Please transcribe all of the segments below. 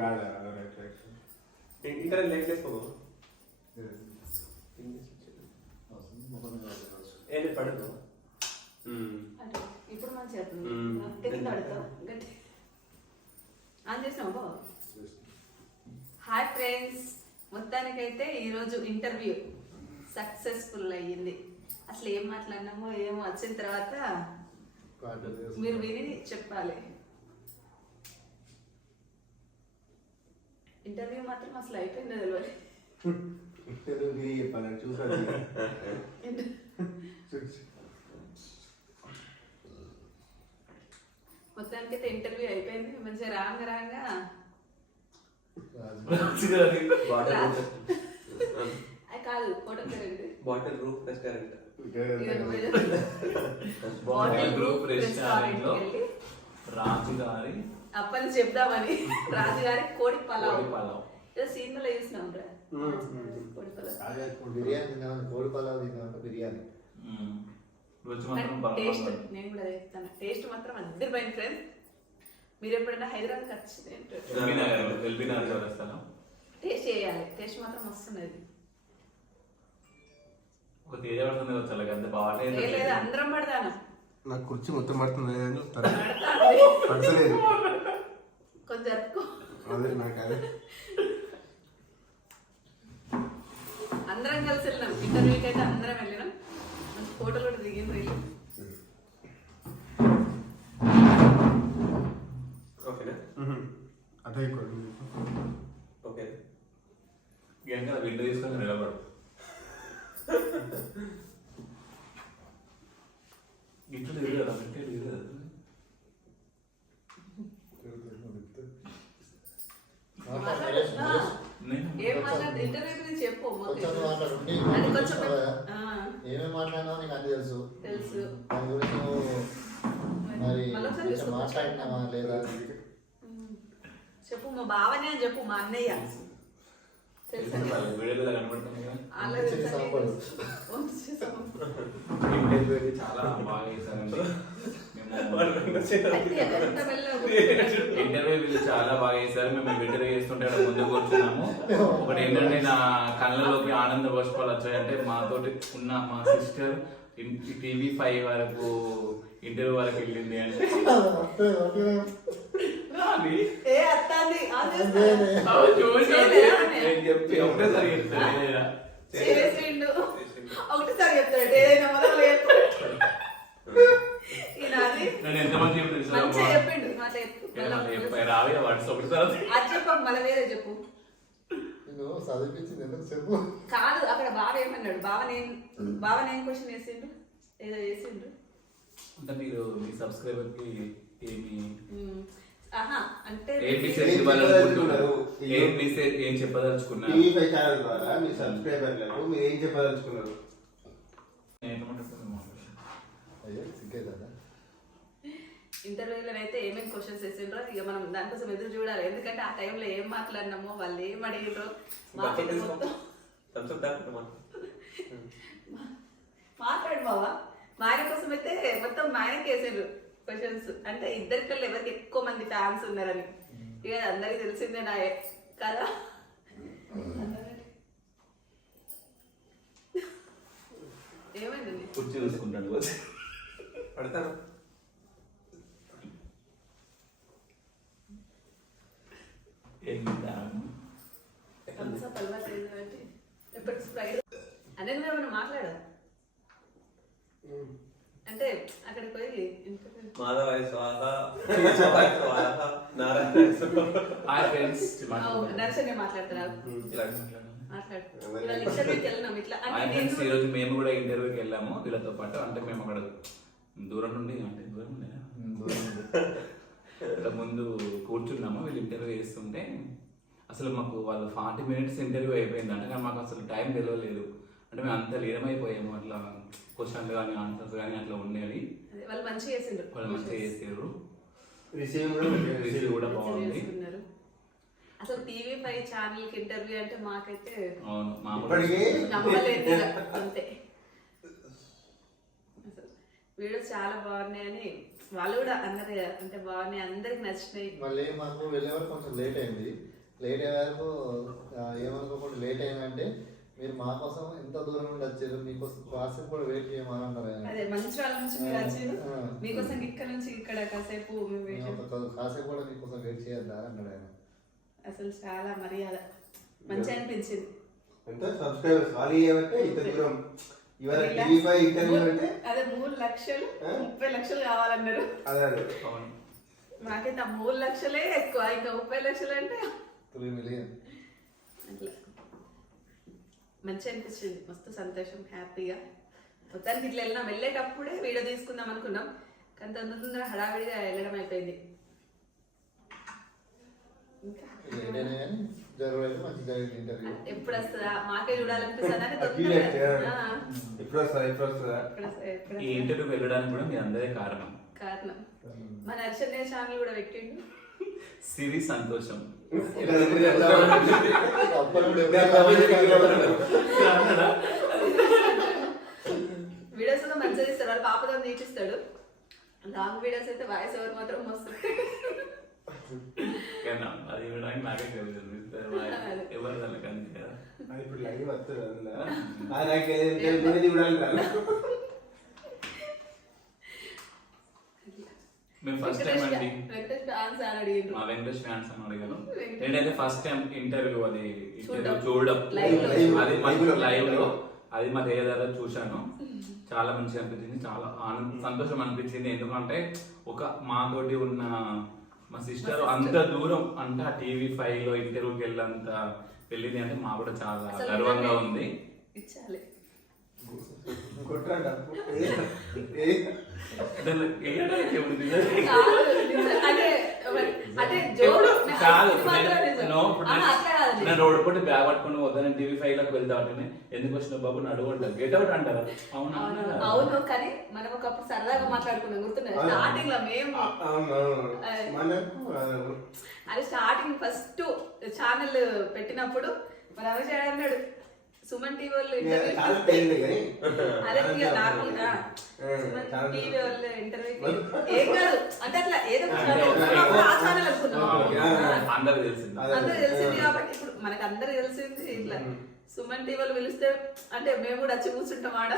గాడ right right. ఇక్కడ light వేసుకో ఏంటి పడదు అంటే ఇప్పుడు మంచి ఆన్ హాయ్ ఫ్రెండ్స్. మొత్తానికైతే ఈరోజు ఇంటర్వ్యూ సక్సెస్ఫుల్ అయ్యింది. అసలు ఏం మాట్లాడినామో ఏమో వచ్చిన తర్వాత మీరు విని చెప్పాలి. ఇంటర్వ్యూ మాత్రం అసలు అయిపోయింది తెలియదు మీరు చెప్పాలని చూసాను. మొత్తానికైతే ఇంటర్వ్యూ అయిపోయింది. మంచిగా రాంగ రాంగా కాదు current. Bottle roof restaurant bottle group రెస్టారెంట్లో వెళ్ళి రాజు గారి అప్పని చెప్దామని. రాజుగారి కోడి పలావ్. కోడి పలావ్. ఏదో సినిమాలో చూసినాం రా. కోడి పలావ్. బిర్యానీ కోడి పలావ్ టేస్ట్ నేను కూడా చెప్తాను. టేస్ట్ మాత్రం అందరి పైన ఫ్రెండ్స్ మీరు ఎప్పుడైనా హైదరాబాద్ చౌరస్తాలో టేస్ట్ చేయాలి. టేస్ట్ మాత్రం వస్తున్నది ఒక తేజ పడుతుంది అందరం పడతాను. నాకు కుర్చీ మొత్తం పడుతుంది చూస్తాను పడతాను పడతలేదు. అదే నాకు అదే. అందరం కలిసి వెళ్ళినాం ఇంటర్వ్యూకి అయితే అందరం వెళ్ళినాం. ఫోటోలు కూడా దిగింది వెళ్ళి. ఓకేనా అదే ఓకే. ఇంకా విండో తీసుకొని నిలబడు ఇట్లు లేదు కదా పెట్టే లేదు కదా మాట్లాడు. ఆ, నేను ఏం మాట్లాడు ఇంటర్వ్యూ గురించి చెప్పు మాకు కొంచెం మాట్లాడుండి అది కొంచెం ఆ, ఏమేమి మాట్లాడినావు నీకు అన్ని తెలుసు. తెలుసు. దాని గురించి మరి కొంచెం. మాట్లాడినావా లేదా. చెప్పు మా బావనే అని చెప్పు మా అన్నయ్య. తెలుసా. వీడియోలో కనబడుతుంది కదా. సాంబారు. సాంబారు. చాలా బాగా చేశారండి. మేము అయితే ఎంత మెల్లగా ఇంటర్వ్యూ వీళ్ళు చాలా బాగా చేశారు. మేము ఇంటర్వ్యూ చేస్తుంటే ముందు కూర్చున్నాము. ఒకటి ఏంటంటే నా కళ్ళలోకి ఆనంద బాష్పాలు వచ్చాయంటే మాతోటి ఉన్న మా సిస్టర్ టీవీ ఫైవ్ వరకు ఇంటర్వ్యూ వరకు వెళ్ళింది అంటే. రాని. నేను చెప్పి ఒకటేసారి చెప్తాను చేసిండు ఒకటిసారి చెప్తాడు ఏదైనా మొదలు నేను ఎంతమంది చెప్పి చెప్పిండు రావి ఒకటిసారి అది మళ్ళీ వేరే చెప్పు. చదివించింది ఎందుకు చెప్పు. కాదు అక్కడ బావ ఏమన్నాడు? బావ నేను బావ నేను క్వశ్చన్ వేసిండు? ఏదో వేసిండు? అంటే మీరు మీ సబ్స్క్రైబర్కి ఏమి ఆహా అంటే ఏం మెసేజ్ ఇవ్వాలనుకుంటున్నారు? ఏం మెసేజ్ ఏం చెప్పదలుచుకున్నారు? టీవీ ఛానల్ ద్వారా మీ సబ్స్క్రైబర్లకు మీరు ఏం చెప్పదలుచుకున్నారు అయ్యో సిగ్గే కదా ఇంటర్వ్యూలో అయితే ఏమేమి క్వశ్చన్స్ వేసిండ్రో ఇక మనం దానికోసం ఎదురు చూడాలి. ఎందుకంటే ఆ టైంలో ఏం మాట్లాడినామో వాళ్ళు ఏం అడిగిరో మాట్లాడి బావా. మా ఆయన కోసం అయితే మొత్తం మా ఆయనకి వేసిండ్రు క్వశ్చన్స్ అంటే ఇద్దరికల్లో ఎవరికి ఎక్కువ మంది ఫ్యాన్స్ ఉన్నారని. ఇక అది అందరికి తెలిసిందే నా కదా? ఏమైంది? కుర్చీ చూసుకుంటాడు పడతాను థమ్స్అప్ అలవాటు లేదు అంటే ఎప్పటికి స్ప్రైట్ అంటే నువ్వు ఏమైనా మాట్లాడా అంటే అక్కడికి పోయి ఇంటర్వ్యూ మాధవాయ స్వాహ కేశవాయ నారాయణ హాయ్ ఫ్రెండ్స్ నేను ఈరోజు మేము కూడా ఇంటర్వ్యూకి వెళ్ళాము వీళ్ళతో పాటు అంటే మేము అక్కడ దూరం నుండి అంటే దూరం నుండి ఇక్కడ ముందు కూర్చున్నాము వీళ్ళు ఇంటర్వ్యూ చేస్తుంటే అసలు మాకు వాళ్ళు ఫార్టీ మినిట్స్ ఇంటర్వ్యూ అయిపోయింది అంటే కానీ మాకు అసలు టైం తెలియలేదు అంటే మేము అంత లీనమైపోయాము అట్లా క్వశ్చన్లు కానీ ఆన్సర్స్ కానీ అట్లా ఉండేవి. అదే వాళ్ళు మంచిగా చేసిండ్రు. వాళ్ళు మంచిగా చేసారు రిసీవ్ కూడా రిసీవ్ కూడా మంచిగా బాగుంది. చేసుకున్నారు. అసలు టీవీ ఛానల్కి ఇంటర్వ్యూ అంటే మాకైతే అవును నమ్మలేదు. అంతే. వీడియోస్ చాలా బాగున్నాయని వాళ్ళు కూడా అన్నారు కదా, అంటే బాగున్నాయి అందరికి నచ్చినాయి. మళ్ళీ మాకు వెళ్ళే వరకు కొంచెం లేట్ అయింది. లేట్ అయ్యే వరకు ఏమనుకోకుండా లేట్ అయిందంటే మీరు మా కోసం ఎంత దూరం నుండి వచ్చారు మీకోసం కాసేపు కూడా వెయిట్ చేయమని అన్నారు ఆయన. అదే మంచి వాళ్ళ నుంచి మీరు వచ్చారు. మీకోసం ఇక్కడ నుంచి ఇక్కడ కాసేపు కాసేపు కూడా మీకోసం వెయిట్ చేయద్దా అన్నాడు ఆయన. అసలు చాలా మర్యాద. మంచి అనిపించింది. ఎంత సబ్స్క్రైబర్స్ ఖాళీ చేయబట్టే ఇంత దూరం. ఇవాళ టీవీ ఫైవ్ ఇంటర్వ్యూ అంటే? అదే మూడు లక్షలు? ముప్పై లక్షలు కావాలన్నారు. అదే అదే. అవును మాకైతే ఆ మూడు లక్షలే ఎక్కువ. ఇంకా ముప్పై లక్షలు అంటే త్రీ మిలియన్ అట్లా. మంచి అనిపించింది. మస్తు సంతోషం హ్యాపీగా. మొత్తానికి ఇట్లా వెళ్ళినాం. వెళ్ళేటప్పుడే వీడియో తీసుకుందాం అనుకున్నాం. కానీ తొందర తొందర హడావిడిగా వెళ్ళడం అయిపోయింది. ఎప్పుడు వస్తుందా? మాకే చూడాలనిపిస్తుంది? అని అఖిలేష్, తొందరగా ఆ. ఆ, ఎప్పుడు వస్తుందా? ఎప్పుడు వస్తుందా? ఎప్పుడు వస్తుందా, ఎప్పుడు ఈ వస్తుందా? ఇంటర్వ్యూకి వెళ్ళడానికి కూడా మీ అందరే కారణం. కారణం. మన హర్షణ్య ఛానల్ కూడా పెట్టిండు. సిరి సంతోషం. వీడియోస్ మంచిగా తీస్తాడు వాడు పాపతో తీపిస్తాడు లాంగ్ వీడియోస్ అయితే వాయిస్ ఓవర్ మాత్రం మస్తు. కానీ అది ఇవ్వడానికి నాకే తెలుస్తుంది ఎవరు దానికి అంతే కదా? అది ఇప్పుడు లైవ్ వస్తుంది నాకు చూడాలి రాదు. మేము ఫస్ట్ టైం అండి. వెంకటేష్ ఫ్యాన్స్ అని మా వెంకటేష్ ఫ్యాన్స్ అని అడిగాను. వెంకటేష్. నేనైతే ఫస్ట్ టైం ఇంటర్వ్యూ అది చూడడం. అది మా లో. లైవ్లో. అది మా దేవ దగ్గర చూశాను. చాలా మంచిగా అనిపించింది. చాలా ఆనంద సంతోషం అనిపించింది. ఎందుకంటే ఒక మాతోటి ఉన్న మా సిస్టర్ అంత దూరం అంటే ఆ టీవీ ఫైవ్లో ఇంటర్వ్యూకి వెళ్ళంత వెళ్ళింది అంటే మాకు కూడా చాలా గర్వంగా ఉంది. ఇచ్చాలి. నేను ఇప్పుడు ఆహా, నేను- అట్లా కాదు. నేను రోడ్డు బ్యాగ్ పట్టుకుని వద్దని టీవీ ఫైవ్లోకి వెళ్తా ఉంటేనే ఎందుకు వచ్చిన బాబు? నడువు అంటారు. గెట్ అవుట్ అంటారు. అవునా? అవును, కానీ మనం ఒకప్పుడు సరదాగా మాట్లాడుకున్నాం గుర్తున్నది అవును. స్టార్టింగ్లో మేము. అది స్టార్టింగ్ ఫస్ట్ ఛానల్ పెట్టినప్పుడు మరి గారు అన్నాడు సుమన్ టీవీ వాళ్ళు అదే ఆ, ఆ, సుమన్ టీవీ వాళ్ళు ఇంటర్వ్యూ ఏం కాదు. అంటే అట్లా ఏదో ఒక అంటే ఛానల్ ఒక- అనుకున్నప్పుడు ఆ ఛానల్ అనుకున్నాం ఆ, ఆ, అందరికి తెలిసింది. అదే. అందరూ తెలిసింది కాబట్టి ఇప్పుడు మనకు అందరు తెలిసింది ఇట్లా. సుమన్ టీవీ వాళ్ళు పిలిస్తే అంటే మేము కూడా వచ్చి కూర్చుంటాం ఆడ.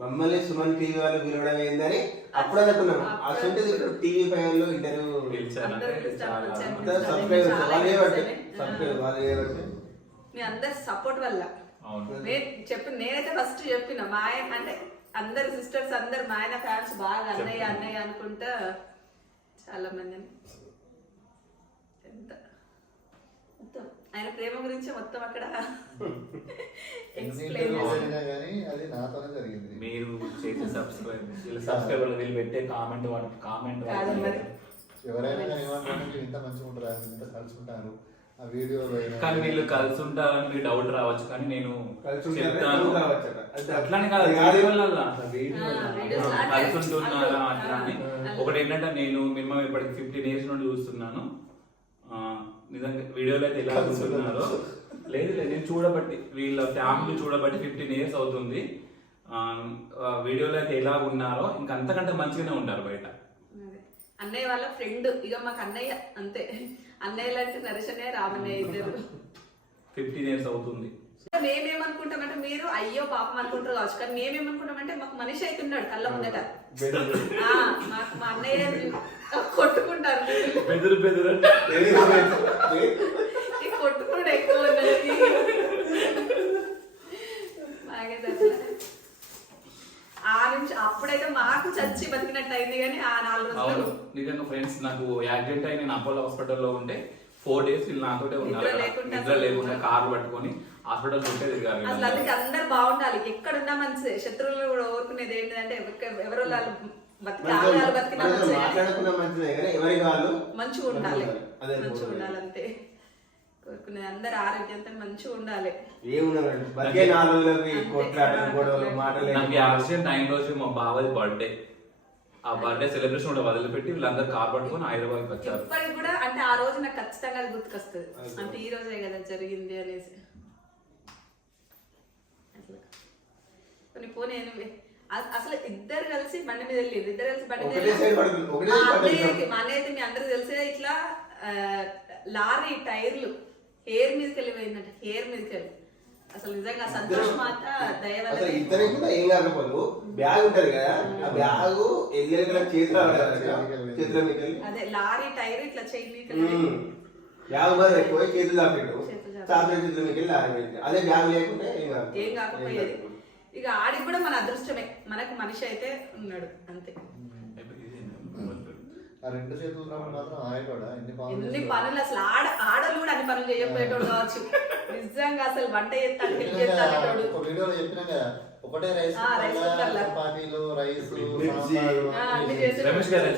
మమ్మల్ని సుమన్ టీవీ వాళ్ళు పిలవడం ఏందని అప్పుడు అనుకున్నాం. అసలు ఇప్పుడు టీవీ ఫైవ్లో ఇంటర్వ్యూ అందరూ. సబ్స్క్రైబ్ వాళ్ళే. సబ్స్క్రైబ్ వాళ్ళే మీ అందరి సపోర్ట్ వల్ల. నేను చెప్పి నేనైతే ఫస్ట్ చెప్పిన మా ఆయన అంటే అందరు సిస్టర్స్ అందరు మా ఆయన ఫ్యాన్స్ బాగా అన్నయ్య అన్నయ్య అనుకుంటా చాలా మంది అని. ఎంత? మొత్తం. ఆయన ప్రేమ గురించి మొత్తం అక్కడ ఎక్స్ప్లెయిన్ అది నాతోనే జరిగింది. మీరు చేసే సబ్స్క్రైబ్ వీళ్ళు సబ్స్క్రైబర్ వీళ్ళు పెట్టే కామెంట్ కామెంట్. ఎవరైనా ఇంత మంచిగా ఉంటారు? ఇంత కలుసుకుంటారు ఆ వీడియోలో అయినా కానీ వీళ్ళు కలిసి ఉంటారని డౌట్ రావచ్చు కానీ నేను కలిసి? చెప్తాను. అట్లానే కాదు అంటే కలిసి ఉంటున్నారా అట్లా- అని ఒకటి ఏంటంటే నేను మినిమం ఇప్పటికి ఫిఫ్టీన్ ఇయర్స్ నుండి చూస్తున్నాను. ఆ, నిజంగా వీడియోలో అయితే ఎలా చూస్తున్నారో లేదు లేదు నేను చూడబట్టి వీళ్ళ ఫ్యామిలీ చూడబట్టి ఫిఫ్టీన్ ఇయర్స్ అవుతుంది. వీడియోలో అయితే ఎలా ఉన్నారో ఇంకా అంతకంటే మంచిగానే ఉంటారు బయట. అదే. అన్నయ్య వాళ్ళ ఫ్రెండ్ ఇక మాకు అన్నయ్య అంతే. అన్నయ్య అంటే నరేషన్నయ్య రామన్నయ్య ఇద్దరు. ఫిఫ్టీన్ ఇయర్స్ అవుతుంది. మేమేమనుకుంటామంటే మీరు అయ్యో పాపం అనుకుంటారు కావచ్చు కానీ మేమేమనుకుంటామంటే మాకు మనిషి అవుతున్నాడు కళ్ళ ముందట. మాకు మా అన్నయ్య కొట్టుకుంటారు. బెదురు బెదురు. కొట్టుకున్నాడు ఎక్కువ ఉన్నది బాగా. ఆ నిమిషం అప్పుడైతే మాకు చచ్చి బతికినట్టు అయింది కానీ ఆ నాలుగు అవును. రోజులు నిజంగా ఫ్రెండ్స్ నాకు యాక్సిడెంట్ అయి నేను అపోలో హాస్పిటల్లో ఉంటే ఫోర్ డేస్ వీళ్ళు నాతోటే ఉన్నారు నిద్ర. లేకుండా నిద్ర లేకుండా కార్లు పట్టుకొని హాస్పిటల్ చుట్టే తిరిగారు అసలు వీళ్ళందరూ. అందుకే అందరు బాగుండాలి. ఎక్కడున్నా మంచి శత్రువులు కూడా ఓరుకునేది ఏంటంటే ఎవరికి- ఎవరు వాళ్ళు బతికి బతికినా మంచిదే కానీ మాట్లాడుకున్న మంచిదే కానీ ఎవరికి వాళ్ళు మంచిగా ఉండాలి. అదే మంచిగా. ఉండాలి అంతే. కోరుకునేది అందరు ఆరోగ్యంతో మంచిగా ఉండాలి. అయిన రోజు మా బావది బర్త్డే ఆ బర్త్డే సెలబ్రేషన్ కూడా వదిలిపెట్టి వీళ్ళందరూ కార్ పట్టుకొని హైదరాబాద్కి వచ్చారు. ఇప్పటికి కూడా అంటే ఆ రోజు నాకు ఖచ్చితంగా అది గుర్తుకొస్తుంది. అంటే ఈ రోజే కదా జరిగింది అనేసి. కొన్ని పోనీ అసలు ఇద్దరు కలిసి బండి మీద వెళ్ళిండ్రు ఇద్దరు కలిసి బండి మీద మా అన్నయ్యకి మా అన్నయ్య అయితే మీ అందరికి తెలిసే ఇట్లా లారీ టైర్లు హెయిర్ మీదకి వెళ్ళిపోయిందంట హెయిర్ మీదకి వెళ్ళి. అసలు నిజంగా సంతోష్ మాత దయ వల్ల అసలు ఇద్దరికి కూడా ఏం కాకపోదు బ్యాగ్ ఉంటది కదా ఆ బ్యాగ్ చేతిలో చేతిలో అదే లారీ టైర్ ఇట్లా చెయ్యి ఉమ్. బ్యాగ్ మీద ఎక్కువ చేతులు చాపెట్టు చేతులు చాపెట్టు. చాపల చేతులు మీకు వెళ్ళి ఆరిపోయింది అదే బ్యాగ్ లేకుంటే ఏం కాదు. ఏం కాకపోయేది. ఇక ఆడికి కూడా మన అదృష్టమే. మనకు మనిషి అయితే ఉన్నాడు అంతే. ఆ రెండు చేతులు ఉన్నప్పుడు మాత్రం ఆయనోడా ఎన్ని పనులు ఎన్ని? పనులు అసలు ఆడ ఆడలు కూడా అన్ని పనులు చేయకపోయేటోడు కావచ్చు. నిజంగా అసలు వంట చేస్తాడు హెల్ప్ చేస్తాడు ఒక వీడియోలో చెప్పినా కదా ఒకటే రైస్. చపాతీలు రైస్ రమేష్ గారు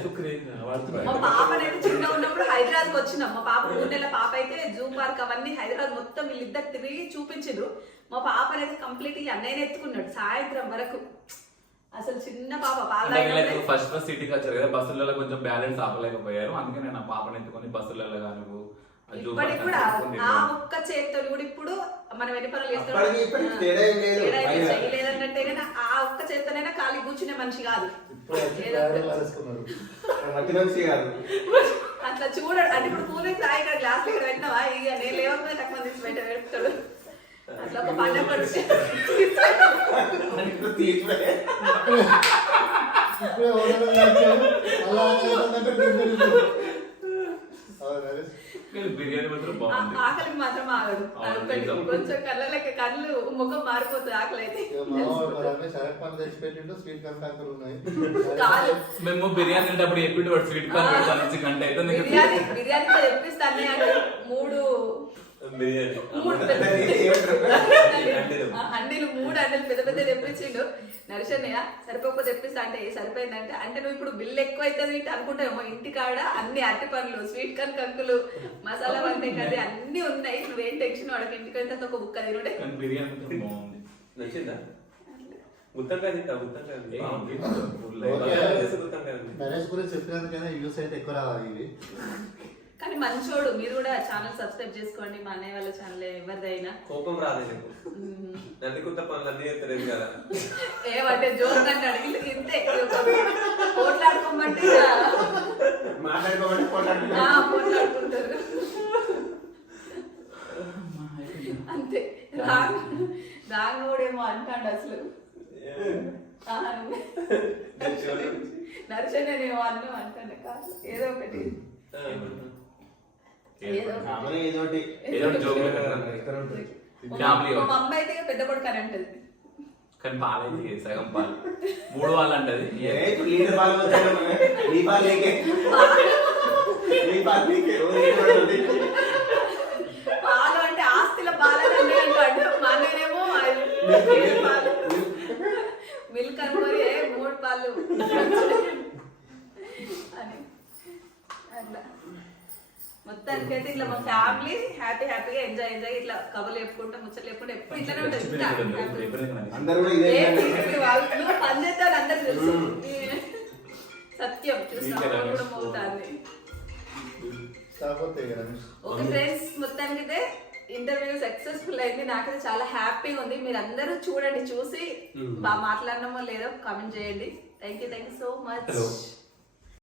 మా పాపనైతే చిన్న ఉన్నప్పుడు హైదరాబాద్కి వచ్చినాం. మా పాప మూడు నెలల పాప అయితే జూ పార్క్ అవన్నీ హైదరాబాద్ మొత్తం వీళ్ళిద్దరు తిరిగి చూపించారు మా పాపనైతే కంప్లీట్గా అన్నయ్యనే ఎత్తుకున్నాడు సాయంత్రం వరకు. అసలు చిన్న పాప పాల ఫస్ట్ ఫస్ట్ సిటీకి వచ్చారు కదా బస్సులలో కొంచెం బ్యాలెన్స్ ఆపలేకపోయారు. అందుకే నేను ఆ పాపని ఎత్తుకొని బస్సులలో కానీ ఇప్పటికి కూడా ఆ ఒక్క చేతితో కూడా ఇప్పుడు మనం ఎన్ని పనులు చేస్తామో- అప్పటికి ఇప్పటికి తేడా ఏం లేదు. తేడా ఏం పైగా. చేయలేదంటే కానీ ఆ ఒక్క చేత్తోనైనా ఖాళీ కూర్చునే మనిషి కాదు. అట్లా చూడడు. అంటే ఇప్పుడు కూలింగ్ తాగి ఇక్కడ గ్లాస్ దగ్గర పెట్టినావా? ఇక నేను లేవకపోతే తక్కువ తీసి బయట బిర్యానీ మాత్రం బాగుంది. ఆకలికి మాత్రం ఆగడు అవును, అదొకటి. నిజం. కొంచెం కళ్ళకి కళ్ళు ముఖం మారిపోతుంది ఆకలి అయితే మేము బిర్యానీ తింటప్పుడు ఎప్పుడు వాడు స్వీట్ కార్న్ పెడతాను నుంచి గంట అయితే నీకు బిర్యానీ అంటే మూడు బిర్యానీ. మూడు పెద్ద ఏమంటారు? ఆ, అండీలు మూడు అండీలు పెద్ద పెద్ద తెప్పించిండు? నరిశన్నయ్య సరిపోకపోతే తెప్పిస్తా అంటే "ఏ, సరిపోయిందంటే అంటే నువ్వు ఇప్పుడు బిల్లు ఎక్కువ అవుతుంది ఇటు అనుకుంటావేమో ఇంటికాడ అన్ని అరటి పండ్లు స్వీట్ కన్ కంకులు మసాలా వంటే కర్రీ అన్ని ఉన్నాయి. నువ్వేం టెన్షన్ వాడికి ఇంటికి వెళ్తే ఒక బుక్క కానీ బిర్యానీ నచ్చిందా. నరేష్ గురించి చెప్పినందుకైనా వ్యూస్ అయితే ఎక్కువ రావాలి ఇవి. కానీ మంచోడు. మీరు కూడా ఛానల్ సబ్స్క్రైబ్ చేసుకోండి. మా అన్నయ్య వాళ్ళ ఛానల్ ఎవరిదైనా. కోపం రాదు నీకు. నంది కొత్త పనులు అన్ని చేస్తలేదు కదా. ఏమంటే జోక్ అంటాడు. వీళ్ళకి ఇంతే. పోట్లాడుకోమంటే మాట్లాడుకోమంటే. పోట్లాడుకుంటారు. అంతే రాంగ్ రాంగ్ కూడా ఏమో అంటాడు అసలు. నరసనేమో అన్నం అంటాను కాదు ఏదో ఒకటి. ఏదో ఒకటి. కామన్ ఏదో ఒకటి. ఏదో ఒకటి joke లు పెట్టాలి. ఇక్కడ ఉంటుంది. ఫ్యామిలీ మా అమ్మ అయితే ఇక పెద్ద కొడుకు అని అంటది. కానీ పాలైతే సగం పాలు. మూడు వాళ్ళు అంటది. లీటర్ పాలు. నీ పాలు. నీ అంటే ఆస్తిల అంటాడు. మా అన్ననేమో పాలు. మిల్క్ అనుకొని "ఏ, మూడు పాలు. అని. అట్లా. మొత్తానికి అయితే ఇట్లా మా ఫ్యామిలీ హ్యాపీ హ్యాపీగా ఎంజాయ్ ఎంజాయ్ ఇట్లా కబుర్లు చెప్పుకుంటా ముచ్చట్లు చెప్పుకుంటా ఎప్పుడు ఇట్లానే ఉంటుంది. అందరూ వాళ్ళు పని చేస్తాను అందరికి తెలుసు. సత్యం చూసిన రమేష్. ఓకే ఫ్రెండ్స్ మొత్తానికి అయితే ఇంటర్వ్యూ సక్సెస్ఫుల్ అయింది. నాకైతే చాలా హ్యాపీగా ఉంది. మీరు అందరూ చూడండి చూసి బాగా మాట్లాడినామో లేదో కామెంట్ చేయండి. Thank you thank you so much.